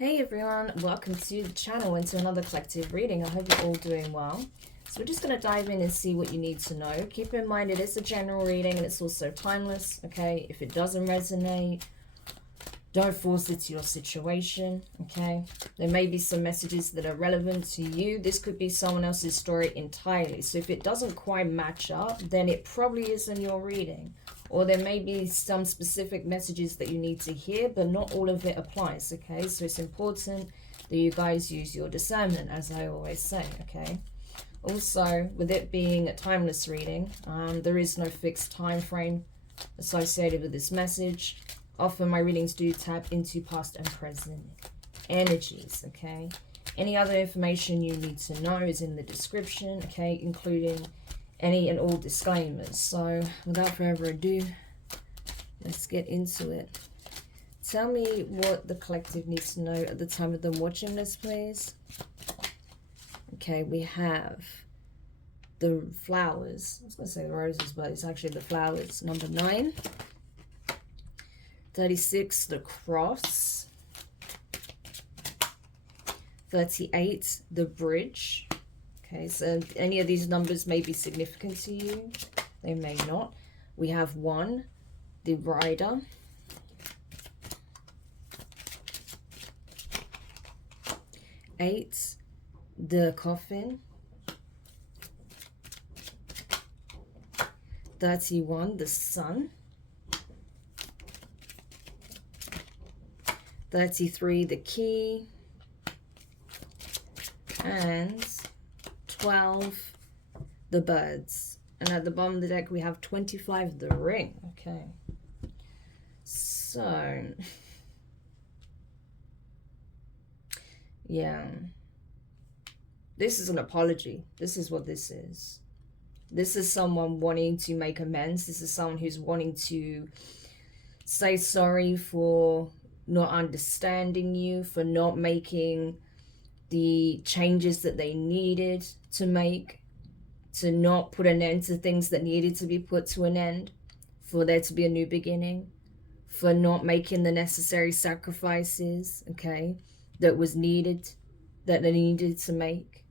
Hey everyone, welcome to the channel and to another collective reading. I hope you're all doing well. So we're just going to dive in and see what you need to know. Keep in mind it is a general reading and it's also timeless, okay? If it doesn't resonate, don't force it to your situation, okay? There may be some messages that are relevant to you. This could be someone else's story entirely. So if it doesn't quite match up, then it probably isn't your reading. Or there may be some specific messages that you need to hear, but not all of it applies, okay? So it's important that you guys use your discernment, as I always say, okay? Also, with it being a timeless reading, there is no fixed time frame associated with this message. Often my readings do tap into past and present energies, okay? Any other information you need to know is in the description, okay? Including any and all disclaimers. So without further ado, let's get into it. Tell me what the collective needs to know at the time of them watching this, please. Okay, we have the flowers. I was going to say the roses, but it's actually the flowers. Number 9. 36, the cross. 38, the bridge. Okay, so any of these numbers may be significant to you. They may not. We have 1, the rider. 8, the coffin. 31, the sun. 33, the key. And 12, the birds. And at the bottom of the deck we have 25, the ring. Okay, so yeah, this is an apology. This is what this is. This is someone wanting to make amends. This is someone who's wanting to say sorry for not understanding you, for not making the changes that they needed to make, to not put an end to things that needed to be put to an end, for there to be a new beginning, for not making the necessary sacrifices, okay, that they needed to make.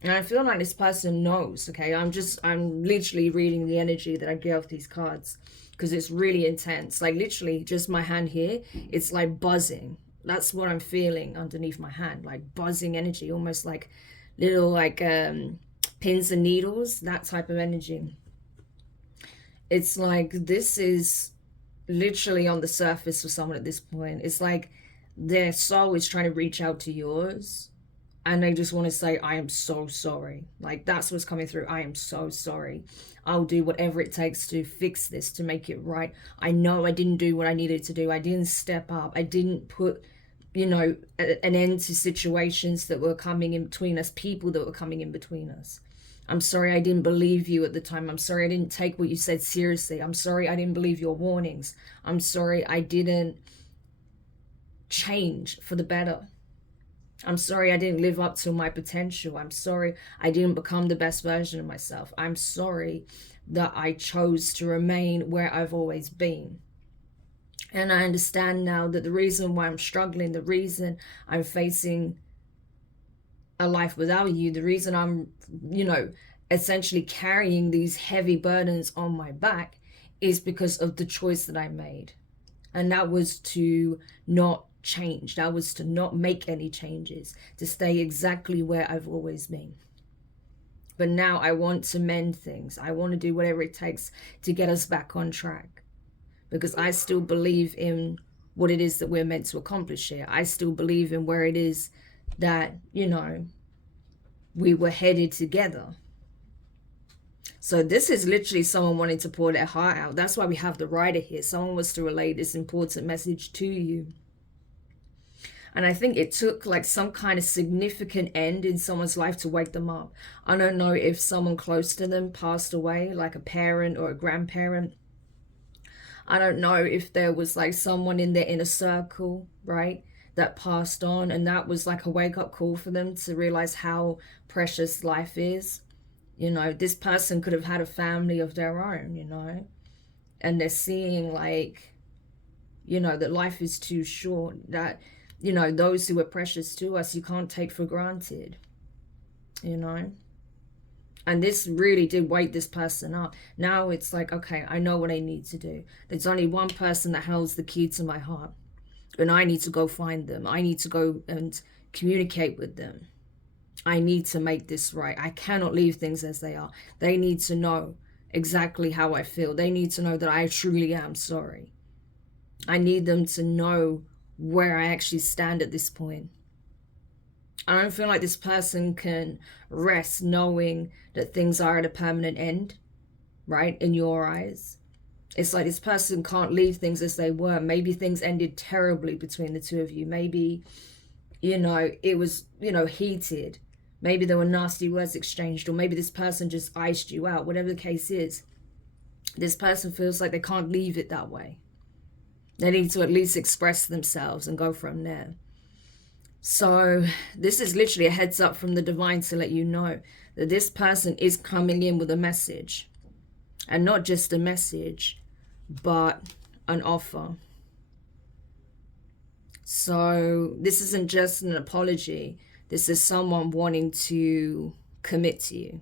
And I feel like this person knows, okay? I'm literally reading the energy that I get off these cards because it's really intense. Like literally just my hand here, it's like buzzing. That's what I'm feeling underneath my hand, like buzzing energy, almost like little like pins and needles, that type of energy. It's like this is literally on the surface for someone at this point. It's like their soul is trying to reach out to yours and they just want to say, I am so sorry. Like that's what's coming through. I am so sorry. I'll do whatever it takes to fix this, to make it right. I know I didn't do what I needed to do. I didn't step up. I didn't put, you know, an end to situations that were coming in between us, people that were coming in between us. I'm sorry I didn't believe you at the time. I'm sorry I didn't take what you said seriously. I'm sorry I didn't believe your warnings. I'm sorry I didn't change for the better. I'm sorry I didn't live up to my potential. I'm sorry I didn't become the best version of myself. I'm sorry that I chose to remain where I've always been. And I understand now that the reason why I'm struggling, the reason I'm facing a life without you, the reason I'm, you know, essentially carrying these heavy burdens on my back is because of the choice that I made. And that was to not change. That was to not make any changes, to stay exactly where I've always been. But now I want to mend things. I want to do whatever it takes to get us back on track, because I still believe in what it is that we're meant to accomplish here. I still believe in where it is that, you know, we were headed together. So this is literally someone wanting to pour their heart out. That's why we have the rider here. Someone wants to relay this important message to you. And I think it took like some kind of significant end in someone's life to wake them up. I don't know if someone close to them passed away, like a parent or a grandparent. I don't know if there was like someone in their inner circle, right, that passed on, and that was like a wake-up call for them to realize how precious life is. You know, this person could have had a family of their own, you know, and they're seeing like You know, that life is too short, that, you know, those who are precious to us, you can't take for granted, you know. And this really did wake this person up. Now it's like, okay, I know what I need to do. There's only one person that holds the key to my heart, and I need to go find them. I need to go and communicate with them. I need to make this right. I cannot leave things as they are. They need to know exactly how I feel. They need to know that I truly am sorry. I need them to know where I actually stand at this point. I don't feel like this person can rest knowing that things are at a permanent end, right? In your eyes. It's like this person can't leave things as they were. Maybe things ended terribly between the two of you. Maybe, you know, it was, you know, heated. Maybe there were nasty words exchanged, or maybe this person just iced you out. Whatever the case is, this person feels like they can't leave it that way. They need to at least express themselves and go from there. So this is literally a heads up from the divine to let you know that this person is coming in with a message. And not just a message, but an offer. So this isn't just an apology. This is someone wanting to commit to you.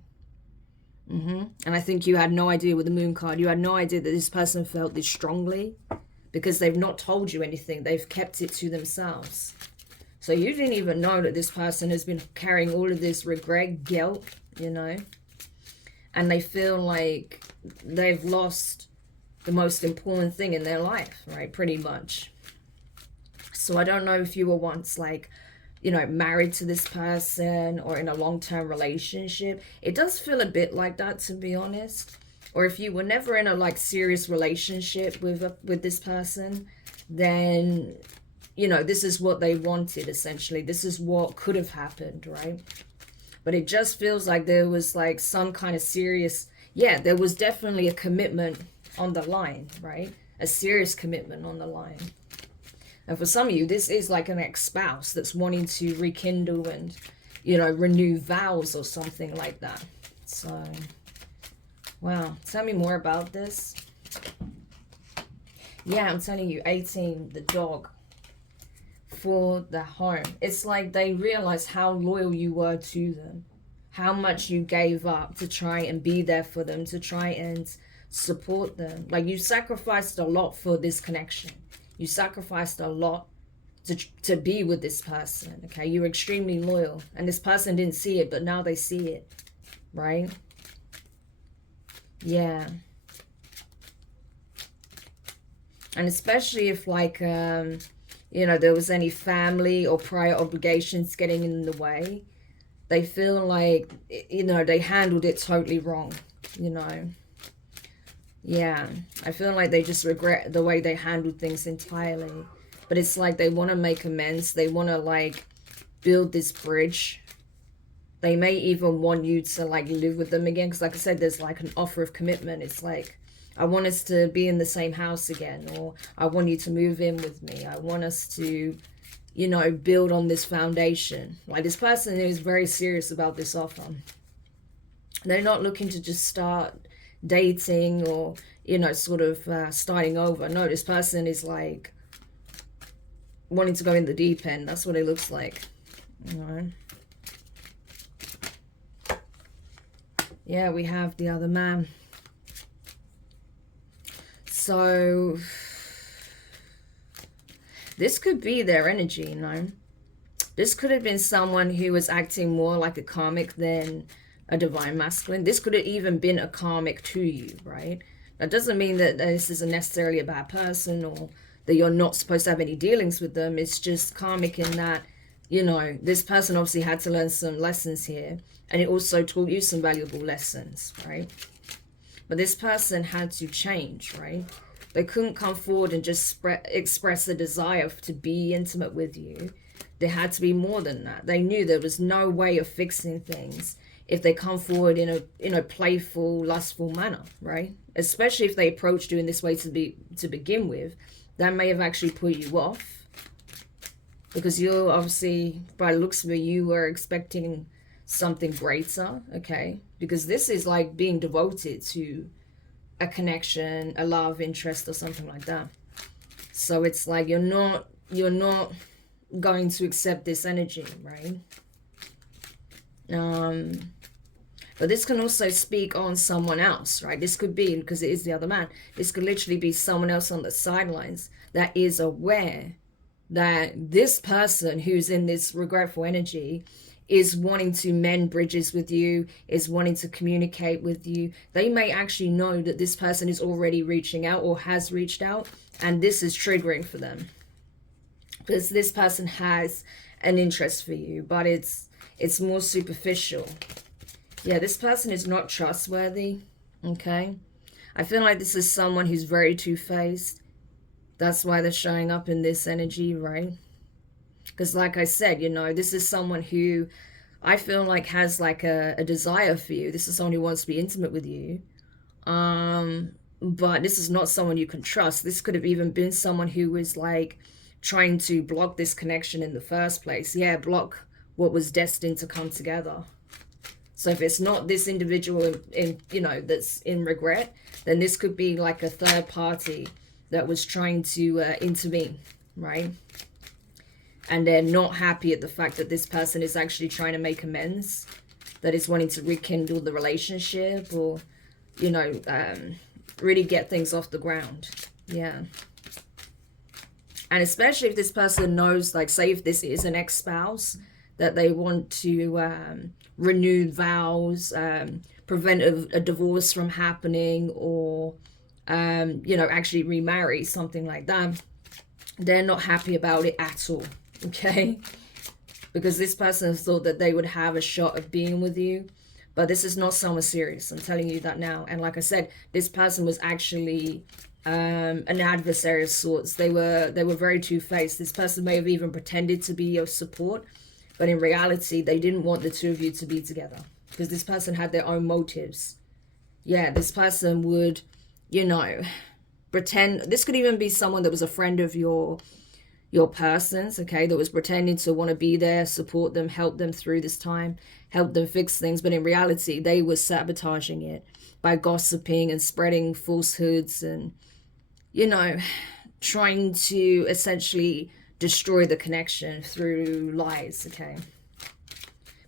And I think you had no idea with the moon card. You had no idea that this person felt this strongly because they've not told you anything. They've kept it to themselves. So you didn't even know that this person has been carrying all of this regret, guilt, you know. And they feel like they've lost the most important thing in their life, right? Pretty much. So I don't know if you were once like, you know, married to this person or in a long-term relationship. It does feel a bit like that, to be honest. Or if you were never in a like serious relationship with this person, then, you know, this is what they wanted, essentially. This is what could have happened, right? But it just feels like there was like some kind of serious, yeah, there was definitely a commitment on the line, right? A serious commitment on the line. And for some of you, this is like an ex-spouse that's wanting to rekindle and, you know, renew vows or something like that. So, wow. Tell me more about this. Yeah, I'm telling you, 18, the dog. For the home. It's like they realized how loyal you were to them. How much you gave up to try and be there for them. To try and support them. Like you sacrificed a lot for this connection. You sacrificed a lot to be with this person, okay? You're extremely loyal. And this person didn't see it, but now they see it, right? Yeah. And especially if like, you know, there was any family or prior obligations getting in the way, they feel like, you know, they handled it totally wrong, you know. Yeah, I feel like they just regret the way they handled things entirely. But it's like they want to make amends. They want to like build this bridge. They may even want you to like live with them again. Because like I said, there's like an offer of commitment. It's like, I want us to be in the same house again. Or I want you to move in with me. I want us to, you know, build on this foundation. Like this person is very serious about this offer. They're not looking to just start dating or, you know, sort of starting over. No, this person is like wanting to go in the deep end. That's what it looks like, you know. Yeah, we have the other man. So this could be their energy, you know. This could have been someone who was acting more like a karmic than a divine masculine. This could have even been a karmic to you, right? That doesn't mean that this isn't necessarily a bad person or that you're not supposed to have any dealings with them. It's just karmic in that, you know, this person obviously had to learn some lessons here, and it also taught you some valuable lessons, right? But this person had to change, right? They couldn't come forward and just express a desire to be intimate with you. There had to be more than that. They knew there was no way of fixing things if they come forward in a playful, lustful manner, right? Especially if they approached you in this way to begin with, that may have actually put you off. Because you're obviously, by the looks of it, you were expecting something greater, okay? Because this is like being devoted to a connection, a love interest or something like that. So it's like you're not going to accept this energy, right? But this can also speak on someone else, right? This could be, because it is the other man, this could literally be someone else on the sidelines that is aware that this person who's in this regretful energy is wanting to mend bridges with you, is wanting to communicate with you. They may actually know that this person is already reaching out or has reached out, and this is triggering for them. Because this person has an interest for you, but it's more superficial. Yeah, this person is not trustworthy, okay? I feel like this is someone who's very two-faced. That's why they're showing up in this energy, right? Because like I said, you know, this is someone who I feel like has like a desire for you. This is someone who wants to be intimate with you. But this is not someone you can trust. This could have even been someone who was like trying to block this connection in the first place. Yeah, block what was destined to come together. So if it's not this individual in you know, that's in regret, then this could be like a third party that was trying to intervene, right? And they're not happy at the fact that this person is actually trying to make amends, that is wanting to rekindle the relationship, or, you know, really get things off the ground. Yeah. And especially if this person knows, like, say if this is an ex-spouse, that they want to renew vows, prevent a divorce from happening, or, you know, actually remarry, something like that. They're not happy about it at all, okay? Because this person thought that they would have a shot of being with you, but this is not someone serious. I'm telling you that now. And like I said, this person was actually an adversary of sorts. They were very two-faced. This person may have even pretended to be your support, but in reality, they didn't want the two of you to be together, because this person had their own motives. Yeah, this person would, you know, pretend. This could even be someone that was a friend of your person's, okay, that was pretending to want to be there, support them, help them through this time, help them fix things. But in reality, they were sabotaging it by gossiping and spreading falsehoods and, you know, trying to essentially destroy the connection through lies, okay?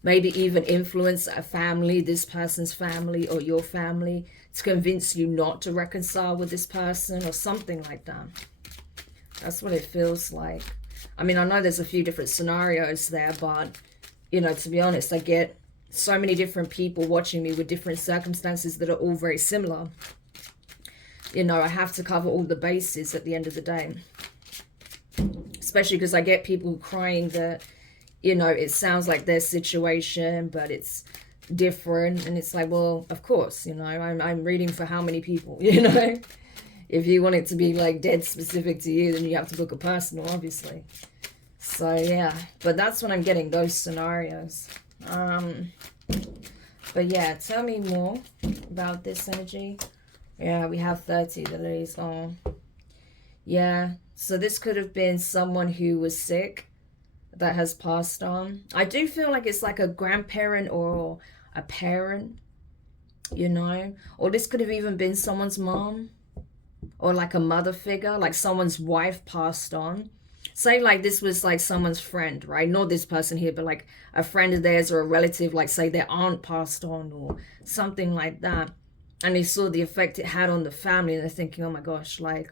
Maybe even influence a family, this person's family or your family, to convince you not to reconcile with this person or something like that. That's what it feels like. I mean, I know there's a few different scenarios there, but, you know, to be honest, I get so many different people watching me with different circumstances that are all very similar. You know, I have to cover all the bases at the end of the day. Especially because I get people crying that, you know, it sounds like their situation, but it's different. And it's like, well, of course, you know, I'm reading for how many people, you know? If you want it to be like dead specific to you, then you have to book a personal, obviously. So yeah, but that's what I'm getting, those scenarios. But yeah, tell me more about this energy. Yeah, we have 30, the lilies. Oh, yeah. So this could have been someone who was sick that has passed on. I do feel like it's like a grandparent or a parent, you know, or this could have even been someone's mom, or like a mother figure, like someone's wife passed on. Say like this was like someone's friend, right? Not this person here, but like a friend of theirs or a relative, like say their aunt passed on or something like that. And they saw the effect it had on the family, and they're thinking, oh my gosh, like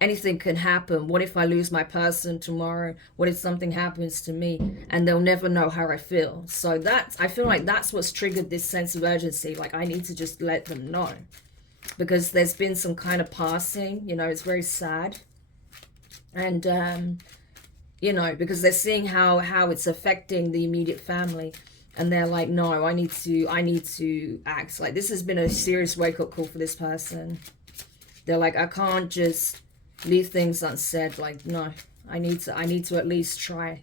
anything can happen. What if I lose my person tomorrow? What if something happens to me? And they'll never know how I feel. So that's, I feel like that's what's triggered this sense of urgency. Like I need to just let them know, because there's been some kind of passing, you know, it's very sad. And, you know, because they're seeing how it's affecting the immediate family. And they're like, no, I need to act. Like this has been a serious wake-up call for this person. They're like, I can't just leave things unsaid. Like, no, I need to at least try.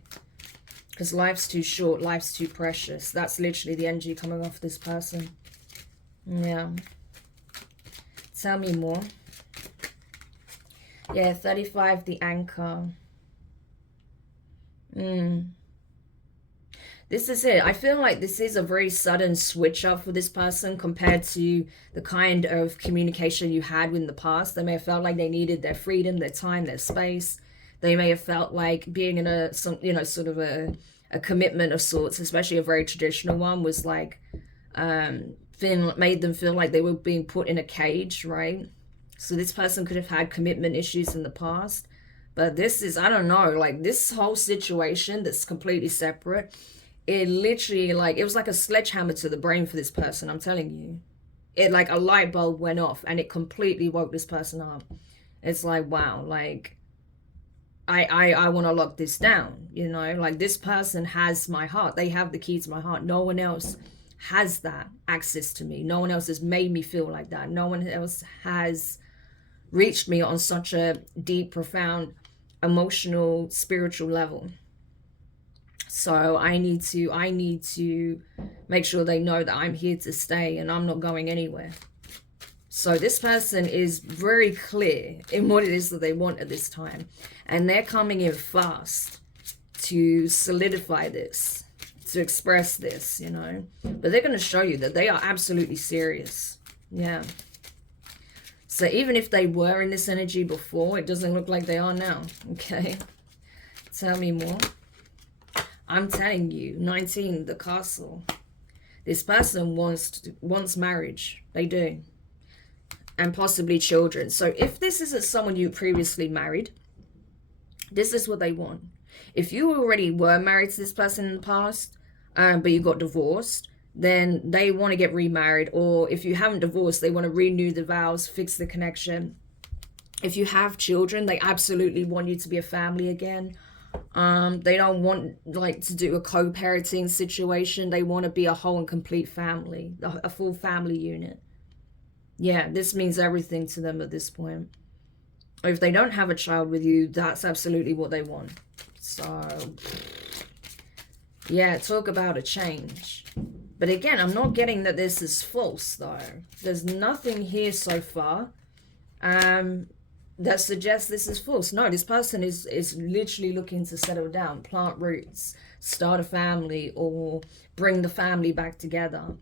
Because life's too short, life's too precious. That's literally the energy coming off this person. Yeah. Tell me more. Yeah, 35, the anchor. This This is it. I feel like this is a very sudden switch up for this person compared to the kind of communication you had in the past. They may have felt like they needed their freedom, their time, their space. They may have felt like being in a sort of a commitment of sorts, especially a very traditional one, was like made them feel like they were being put in a cage, right? So this person could have had commitment issues in the past. But this is, I don't know, like this whole situation that's completely separate, it literally, like, it was like a sledgehammer to the brain for this person, I'm telling you. It, like, a light bulb went off and it completely woke this person up. It's like, wow, like, I want to lock this down, you know? Like, this person has my heart. They have the key to my heart. No one else has that access to me. No one else has made me feel like that. No one else has reached me on such a deep, profound, emotional, spiritual level. So I need to make sure they know that I'm here to stay and I'm not going anywhere. So this person is very clear in what it is that they want at this time. And they're coming in fast to solidify this, to express this, you know. But they're going to show you that they are absolutely serious. Yeah. So even if they were in this energy before, it doesn't look like they are now. Okay. Tell me more. I'm telling you, 19, the castle. This person wants marriage. They do. And possibly children. So if this isn't someone you previously married, this is what they want. If you already were married to this person in the past, but you got divorced, then they want to get remarried. Or if you haven't divorced, they want to renew the vows, fix the connection. If you have children, they absolutely want you to be a family again. They don't want like to do a co-parenting situation. They want to be a whole and complete family, a full family unit. Yeah, this means everything to them at this point. If they don't have a child with you, that's absolutely what they want. So, yeah, talk about a change. But again, I'm not getting that this is false, though. There's nothing here so far that suggests this is false. No, this person is literally looking to settle down, plant roots, start a family, or bring the family back together.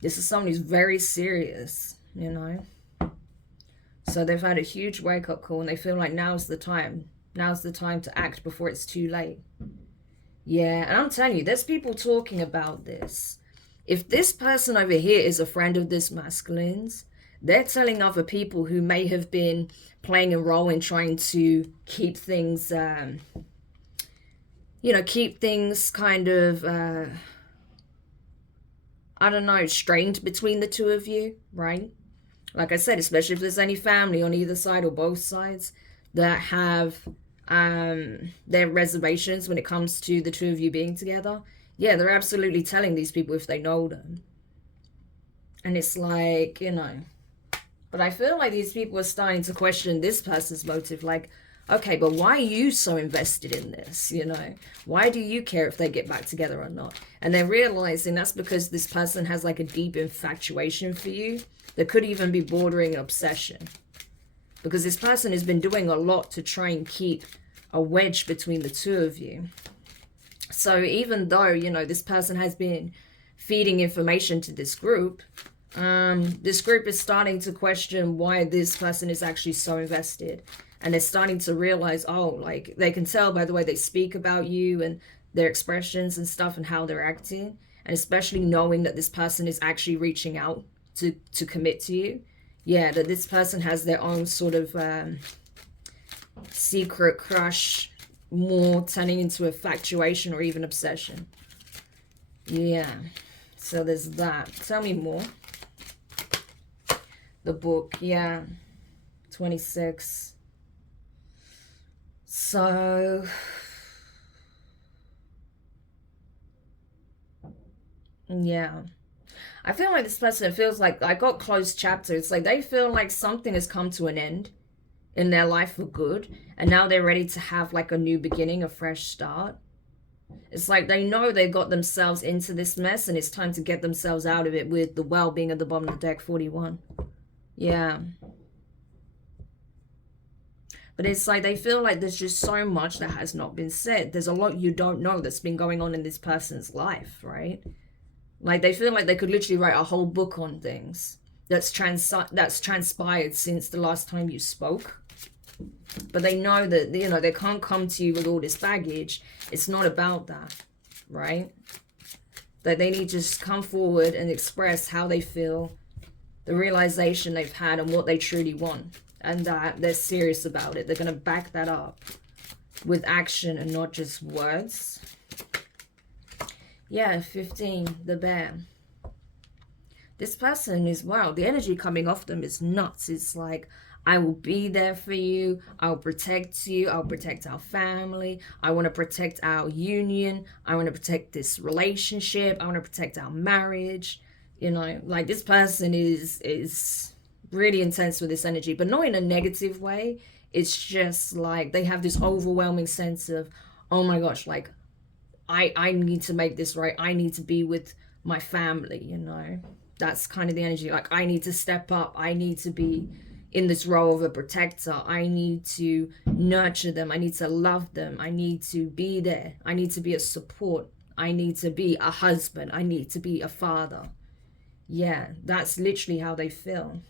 This is someone who's very serious, you know. So they've had a huge wake-up call and they feel like now's the time. Now's the time to act before it's too late. Yeah, and I'm telling you, there's people talking about this. If this person over here is a friend of this masculine's, they're telling other people who may have been playing a role in trying to keep things, keep things kind of, I don't know, strained between the two of you, right? Like I said, especially if there's any family on either side or both sides that have their reservations when it comes to the two of you being together. Yeah, they're absolutely telling these people if they know them. And it's like, you know. But I feel like these people are starting to question this person's motive. Like, okay, but why are you so invested in this, you know? Why do you care if they get back together or not? And they're realizing that's because this person has like a deep infatuation for you that could even be bordering an obsession. Because this person has been doing a lot to try and keep a wedge between the two of you. So even though, you know, this person has been feeding information to this group is starting to question why this person is actually so invested. And they're starting to realize, oh, like they can tell by the way they speak about you and their expressions and stuff and how they're acting. And especially knowing that this person is actually reaching out to commit to you. Yeah, that this person has their own sort of secret crush, more turning into infatuation or even obsession. Yeah, so there's that. Tell me more. The book, yeah, 26. So, yeah. I feel like this person feels like I got closed chapter. It's like they feel like something has come to an end in their life for good. And now they're ready to have like a new beginning, a fresh start. It's like they know they got themselves into this mess and it's time to get themselves out of it with the well being at the bottom of the deck, 41. Yeah. But it's like they feel like there's just so much that has not been said. There's a lot you don't know that's been going on in this person's life, right? Like they feel like they could literally write a whole book on things that's transpired since the last time you spoke. But they know that, you know, they can't come to you with all this baggage. It's not about that, right? That they need to just come forward and express how they feel, the realization they've had, and what they truly want. And that they're serious about it. They're going to back that up with action and not just words. Yeah, 15, the bear. This person is, wow, the energy coming off them is nuts. It's like, I will be there for you. I'll protect you. I'll protect our family. I want to protect our union. I want to protect this relationship. I want to protect our marriage. You know, like this person is really intense with this energy, but not in a negative way. It's just like they have this overwhelming sense of, oh my gosh, like I need to make this right. I need to be with my family, you know. That's kind of the energy. Like I need to step up. I need to be in this role of a protector. I need to nurture them. I need to love them. I need to be there. I need to be a support. I need to be a husband. I need to be a father. Yeah, that's literally how they feel.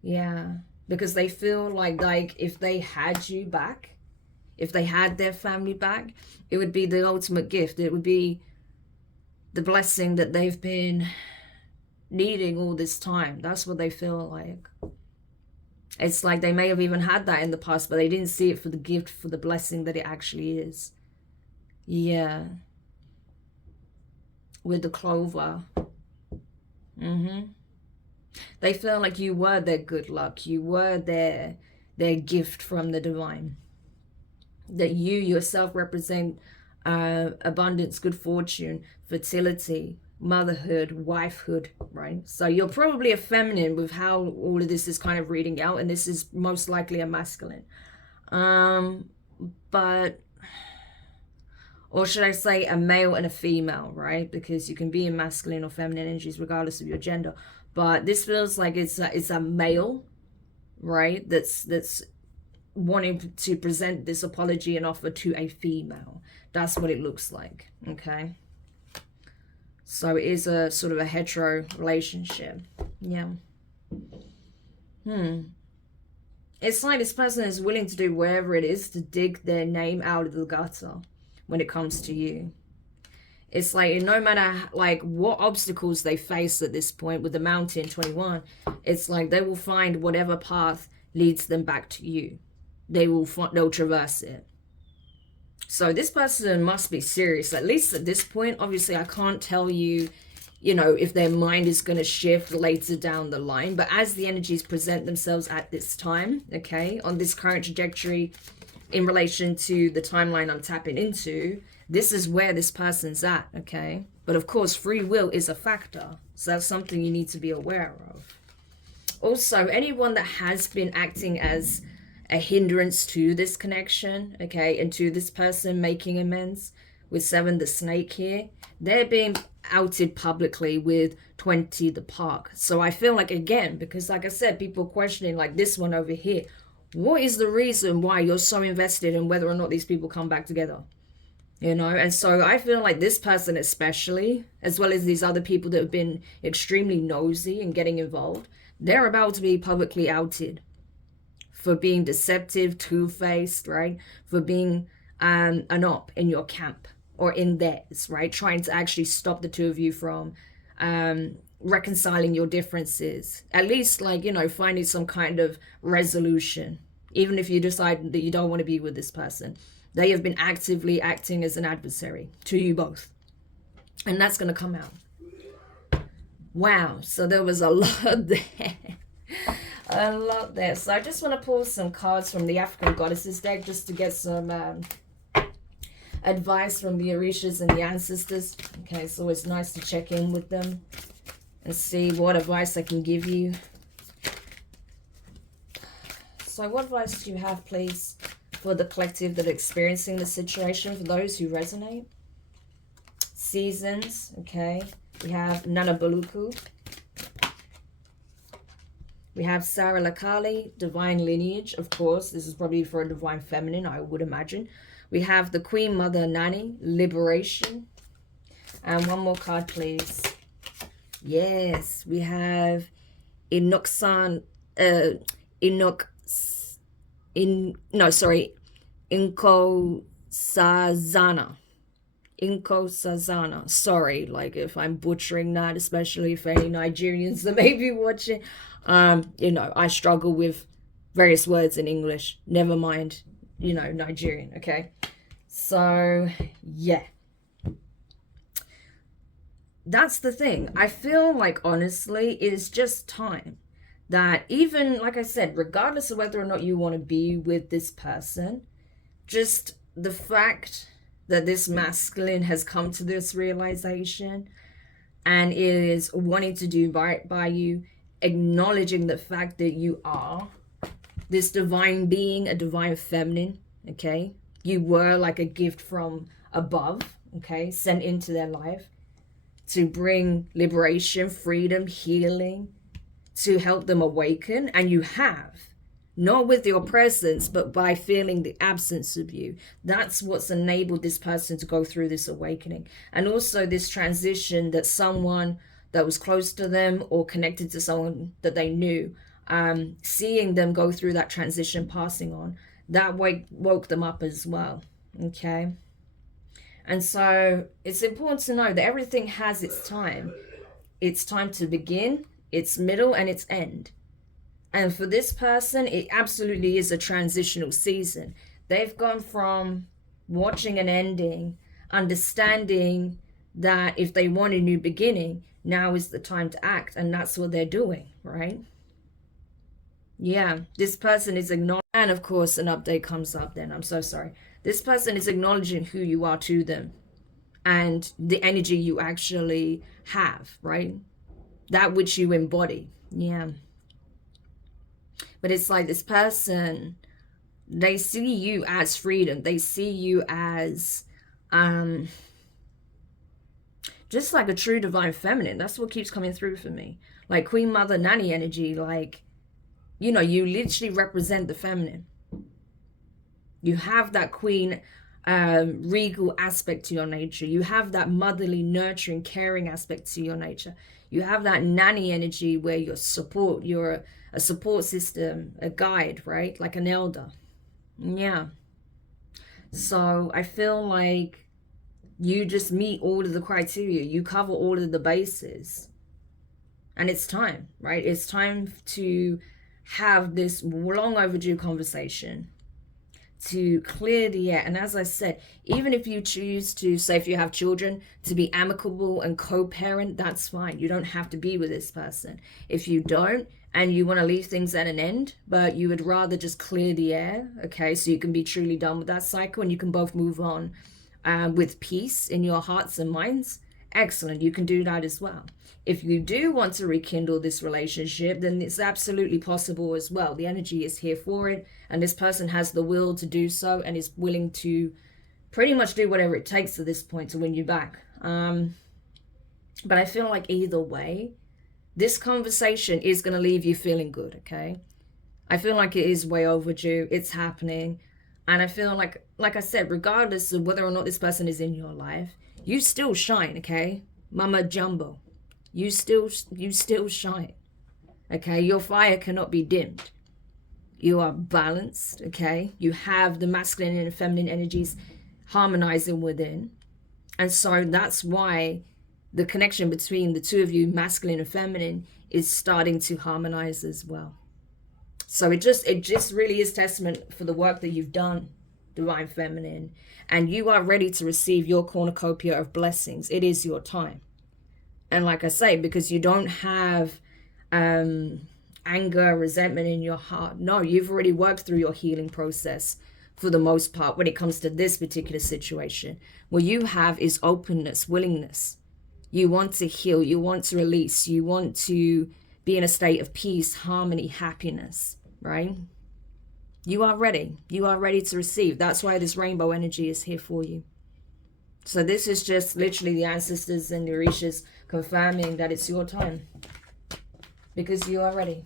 Yeah, because they feel like if they had you back, if they had their family back, it would be the ultimate gift. It would be the blessing that they've been needing all this time. That's what they feel like. It's like they may have even had that in the past, but they didn't see it for the gift, for the blessing that it actually is. Yeah. With the clover. They feel like you were their good luck. You were their gift from the divine. That you yourself represent abundance, good fortune, fertility, motherhood, wifehood, right? So you're probably a feminine with how all of this is kind of reading out, and this is most likely a masculine. But, or should I say a male and a female, right? Because you can be in masculine or feminine energies regardless of your gender. But this feels like it's a male, right? That's wanting to present this apology and offer to a female. That's what it looks like, okay? So it is a sort of a hetero relationship. Yeah. It's like this person is willing to do whatever it is to dig their name out of the gutter when it comes to you. It's like no matter like what obstacles they face at this point with the mountain 21, it's like they will find whatever path leads them back to you. They'll traverse it. So this person must be serious, at least at this point. Obviously, I can't tell you, you know, if their mind is going to shift later down the line. But as the energies present themselves at this time, okay, on this current trajectory in relation to the timeline I'm tapping into, this is where this person's at, okay? But of course, free will is a factor. So that's something you need to be aware of. Also, anyone that has been acting as a hindrance to this connection, okay, and to this person making amends with 7, the snake here, they're being outed publicly with 20, the park. So I feel like, again, because like I said, people questioning like this one over here, what is the reason why you're so invested in whether or not these people come back together? You know, and so I feel like this person especially, as well as these other people that have been extremely nosy and getting involved, they're about to be publicly outed for being deceptive, two-faced, right? For being an op in your camp or in theirs, right? Trying to actually stop the two of you from reconciling your differences. At least, like, you know, finding some kind of resolution. Even if you decide that you don't want to be with this person. They have been actively acting as an adversary to you both. And that's going to come out. Wow. So there was a lot there. A lot there. So I just want to pull some cards from the African Goddesses deck just to get some advice from the Orishas and the ancestors. Okay, so it's nice to check in with them and see what advice I can give you. So what advice do you have, please, for the collective that are experiencing the situation, for those who resonate? Seasons, okay. We have Nana Baluku. We have Sarah Lakali, divine lineage, of course. This is probably for a divine feminine, I would imagine. We have the Queen Mother Nani, liberation. And one more card, please. Yes, we have Inoksan, Inkosazana. Inkosazana. Sorry, like if I'm butchering that, especially for any Nigerians that may be watching. You know, I struggle with various words in English. Never mind, you know, Nigerian, okay? So, yeah. That's the thing. I feel like, honestly, it's just time that even, like I said, regardless of whether or not you want to be with this person, just the fact that this masculine has come to this realization and is wanting to do right by you, acknowledging the fact that you are this divine being, a divine feminine, okay? You were like a gift from above, okay? Sent into their life to bring liberation, freedom, healing, to help them awaken. And you have. Not with your presence, but by feeling the absence of you. That's what's enabled this person to go through this awakening. And also this transition that someone that was close to them or connected to someone that they knew, seeing them go through that transition, passing on, that woke them up as well. Okay. And so it's important to know that everything has its time. It's time to begin, its middle, and its end. And for this person, it absolutely is a transitional season. They've gone from watching an ending, understanding that if they want a new beginning, now is the time to act. And that's what they're doing, right? Yeah, this person is acknowledging. And of course, an update comes up then. I'm so sorry. This person is acknowledging who you are to them and the energy you actually have, right? That which you embody. Yeah. But it's like this person, they see you as freedom. They see you as just like a true divine feminine. That's what keeps coming through for me. Like Queen Mother Nanny energy, like, you know, you literally represent the feminine. You have that queen regal aspect to your nature. You have that motherly, nurturing, caring aspect to your nature. You have that nanny energy where you're a support system, a guide, right? Like an elder. Yeah. So I feel like you just meet all of the criteria. You cover all of the bases. And it's time, right? It's time to have this long overdue conversation to clear the air. And as I said, even if you choose to, say if you have children, to be amicable and co-parent, that's fine. You don't have to be with this person. If you don't, and you want to leave things at an end, but you would rather just clear the air, okay, so you can be truly done with that cycle and you can both move on with peace in your hearts and minds, excellent, you can do that as well. If you do want to rekindle this relationship, then it's absolutely possible as well. The energy is here for it, and this person has the will to do so and is willing to pretty much do whatever it takes at this point to win you back. But I feel like either way, this conversation is going to leave you feeling good, okay? I feel like it is way overdue. It's happening. And I feel like I said, regardless of whether or not this person is in your life, you still shine, okay? Mama Jumbo. You still shine, okay? Your fire cannot be dimmed. You are balanced, okay? You have the masculine and feminine energies harmonizing within. And so that's why the connection between the two of you, masculine and feminine, is starting to harmonize as well. So it just really is testament for the work that you've done, divine feminine, and you are ready to receive your cornucopia of blessings. It is your time. And like I say, because you don't have anger, resentment in your heart. No, you've already worked through your healing process for the most part when it comes to this particular situation. What you have is openness, willingness. You want to heal, you want to release, you want to be in a state of peace, harmony, happiness, right? You are ready. You are ready to receive. That's why this rainbow energy is here for you. So this is just literally the ancestors and the Orishas confirming that it's your time. Because you are ready.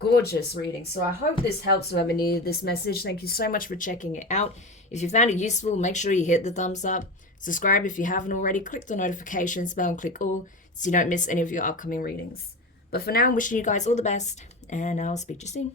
gorgeous reading. So I hope this helps whoever needed this message. Thank you so much for checking it out. If you found it useful, make sure you hit the thumbs up. Subscribe if you haven't already. Click the notifications bell and click all so you don't miss any of your upcoming readings. But for now, I'm wishing you guys all the best, and I'll speak to you soon.